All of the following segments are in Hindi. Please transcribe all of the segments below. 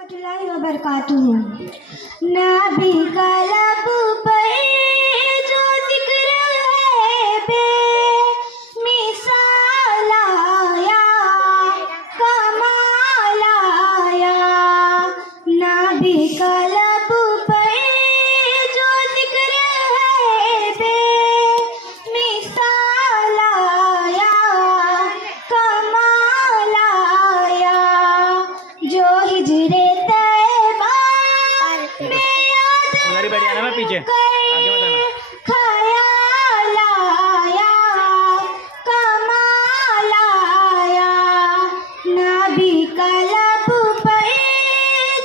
रहमतुल्लाहि व बरकातुहू। नबी का लब पर जो जिक्र है बेमिसाल आया, कमाल आया। नबी का लब पर जो जिक्र है बेमिसाल आया, कमाल आया। जो हिजरे तैबा में याद बैठिया ना मैं पीछे आगे बताना ख्याल आया, कमाल आया। नबी का लब पर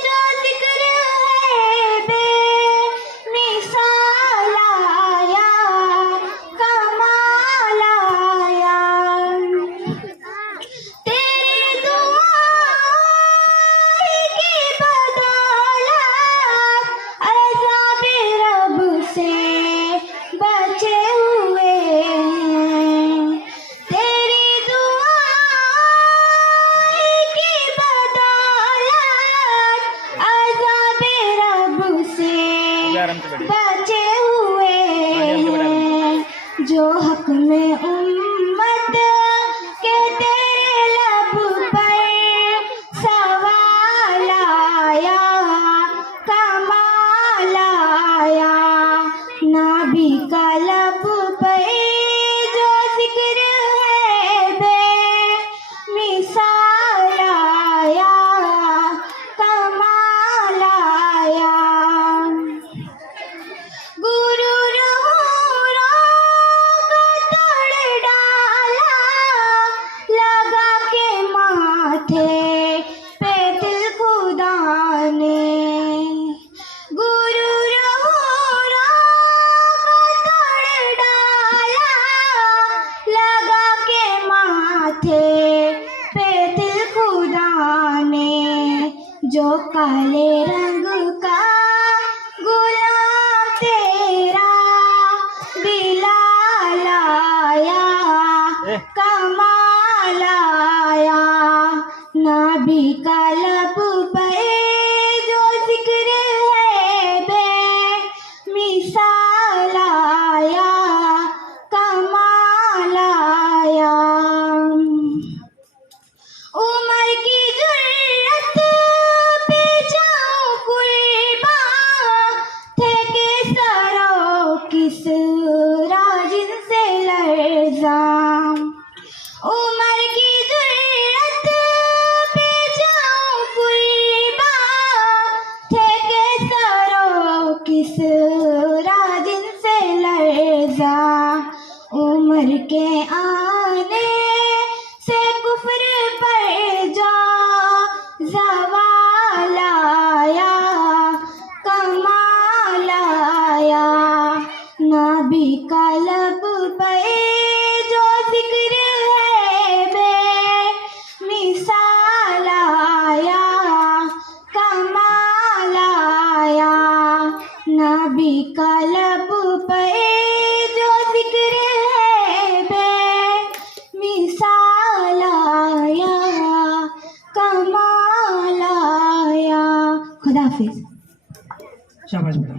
जो जिक्र है बेमिसाल आया, कमाल आया। तेरी दुआ की बदौलत अज़ाबे रब से बचे हुए हैं। तेरी दुआ की बदौलत अज़ाबे रब से आराम से बैठिए। बचे हुए हैं। जो हक में उम्मत के तेरे लब पर सवाल आया, कमाल आया। नबी का लब पर जो जिक्र है बेमिसाल आया, कमाल आया। गुरूर हूरों का तोड़ डाला, लगा के माथे पे दिल खुदा ने। गुरूर हूरों का तोड़ डाला, लगा के माथे पे दिल खुदा ने। जो काले रंग का गुलाम तेरा बिलाल आया, कमाल आया। नबी का लब पर जो जिक्र है बेमिसाल आया, कमाल आया। उमर की जुर्रत पे जाऊं कुर्बान, थे के सरों किस राजिन से लरज़ां। उमर की जुर्रत पे जाऊं कुर्बान, थे के सरों किस राजिन से लरज़ां। उमर के आने से कुफ्र पर जो ज़वाल आया, कमाल आया। नबी का लब पर जो जिक्र है बेमिसाल आया, कमाल आया। नबी का लब पर जो जिक्र है बेमिसाल आया, कमाल आया। खुदा हाफिज़। शाबाश बेटा।